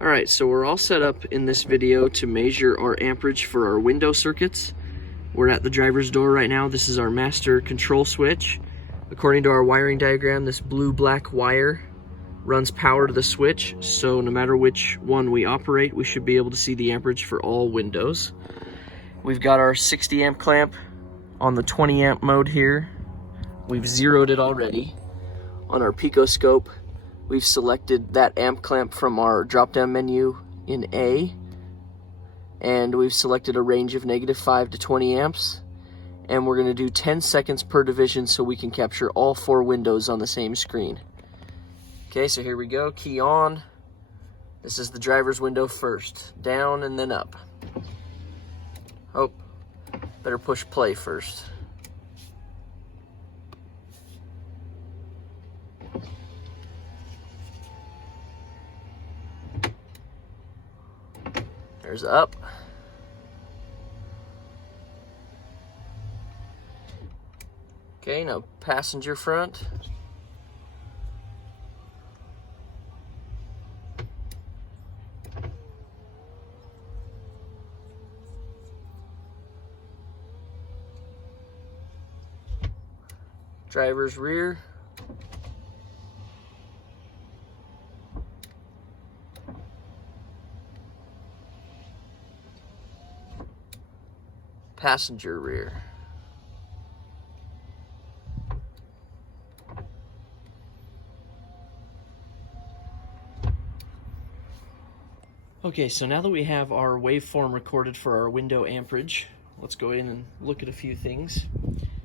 Alright, so we're all set up in this video to measure our amperage for our window circuits. We're at the driver's door right now. This is our master control switch. According to our wiring diagram, this blue-black wire runs power to the switch, so no matter which one we operate, we should be able to see the amperage for all windows. We've got our 60 amp clamp on the 20 amp mode here. We've zeroed it already. On our Picoscope, we've selected that amp clamp from our drop-down menu in A, and we've selected a range of -5 to 20 amps, and we're going to do 10 seconds per division so we can capture all 4 windows on the same screen. Okay, so here we go, key on. This is the driver's window first, down and then up. Oh, better push play first. There's up. Okay, now passenger front. Driver's rear. Passenger rear. Okay, so now that we have our waveform recorded for our window amperage, let's go in and look at a few things.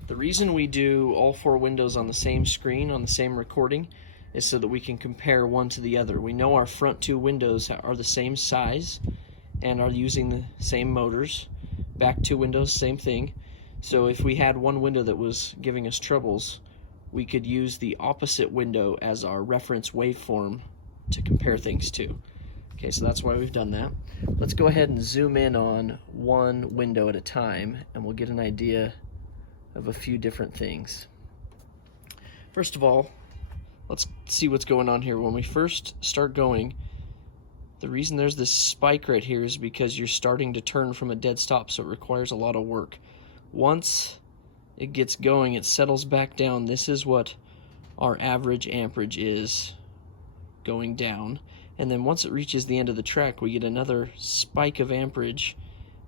The reason we do all 4 windows on the same screen, on the same recording, is so that we can compare one to the other. We know our front 2 windows are the same size and are using the same motors. Back 2 windows, same thing. So if we had one window that was giving us troubles, we could use the opposite window as our reference waveform to compare things to. Okay, so that's why we've done that. Let's go ahead and zoom in on one window at a time, and we'll get an idea of a few different things. First of all, let's see what's going on here. When we first start going, the reason there's this spike right here is because you're starting to turn from a dead stop, so it requires a lot of work. Once it gets going, it settles back down. This is what our average amperage is going down. And then once it reaches the end of the track, we get another spike of amperage,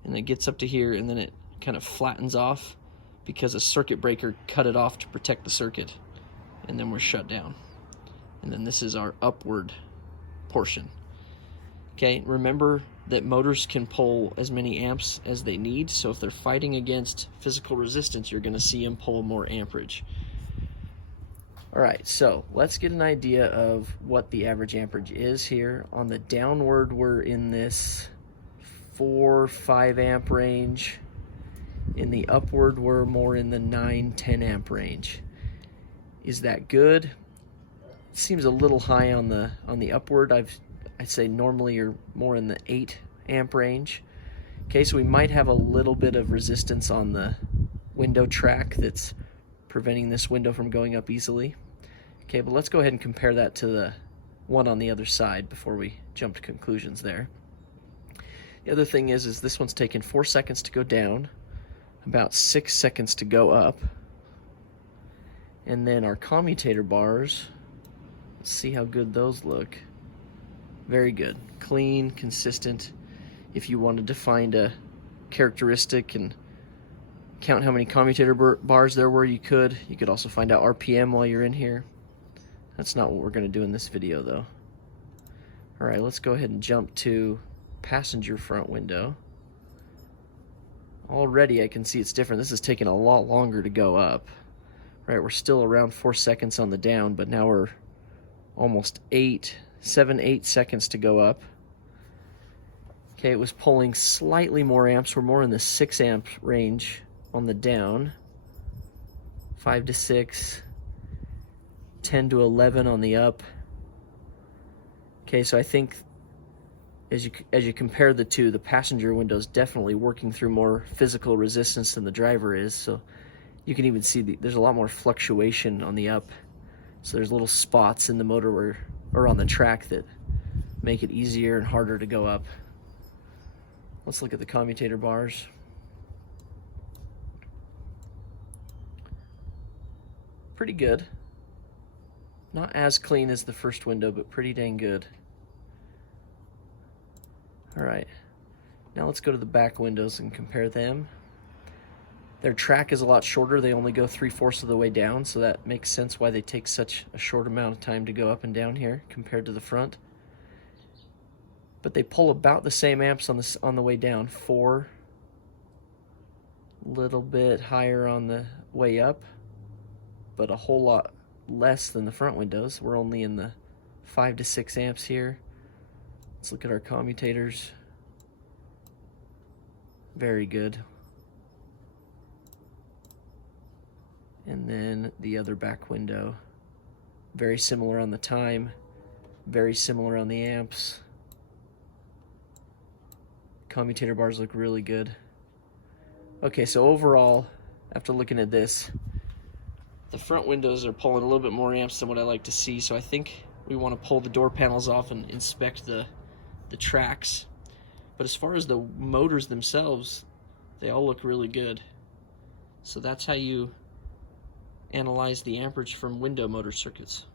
and it gets up to here, and then it kind of flattens off because a circuit breaker cut it off to protect the circuit, and then we're shut down. And then this is our upward portion. Okay, remember that motors can pull as many amps as they need, so if they're fighting against physical resistance, you're going to see them pull more amperage. Alright, so let's get an idea of what the average amperage is here. On the downward, we're in this 4-5 amp range. In the upward, we're more in the 9-10 amp range. Is that good? It seems a little high on the upward. I'd say normally you're more in the 8 amp range. Okay, so we might have a little bit of resistance on the window track that's preventing this window from going up easily. Okay, but let's go ahead and compare that to the one on the other side before we jump to conclusions there. The other thing is this one's taken 4 seconds to go down, about 6 seconds to go up, and then our commutator bars, let's see how good those look. Very good, clean, consistent. If you wanted to find a characteristic and count how many commutator bars there were, you could. You could also find out RPM while you're in here. That's not what we're going to do in this video though. Alright, let's go ahead and jump to passenger front window. Already I can see it's different. This is taking a lot longer to go up. Right, we're still around 4 seconds on the down, but now we're almost 7-8 seconds to go up. Okay, it was pulling slightly more amps. We're more in the 6 amp range on the down. 5 to 6, 10 to 11 on the up. Okay, so I think as you compare the two, the passenger window is definitely working through more physical resistance than the driver is. So you can even see there's a lot more fluctuation on the up. So there's little spots in the motor or on the track that make it easier and harder to go up. Let's look at the commutator bars. Pretty good. Not as clean as the first window, but pretty dang good. Alright, now let's go to the back windows and compare them. Their track is a lot shorter. They only go 3/4 of the way down, so that makes sense why they take such a short amount of time to go up and down here compared to the front. But they pull about the same amps on the way down. 4, a little bit higher on the way up, but a whole lot less than the front windows. We're only in the 5 to 6 amps here. Let's look at our commutators. Very good. And then the other back window. Very similar on the time, very similar on the amps. Commutator bars look really good. Okay, so overall, after looking at this, the front windows are pulling a little bit more amps than what I like to see, so I think we want to pull the door panels off and inspect the tracks. But as far as the motors themselves, they all look really good. So that's how you analyze the amperage from window motor circuits.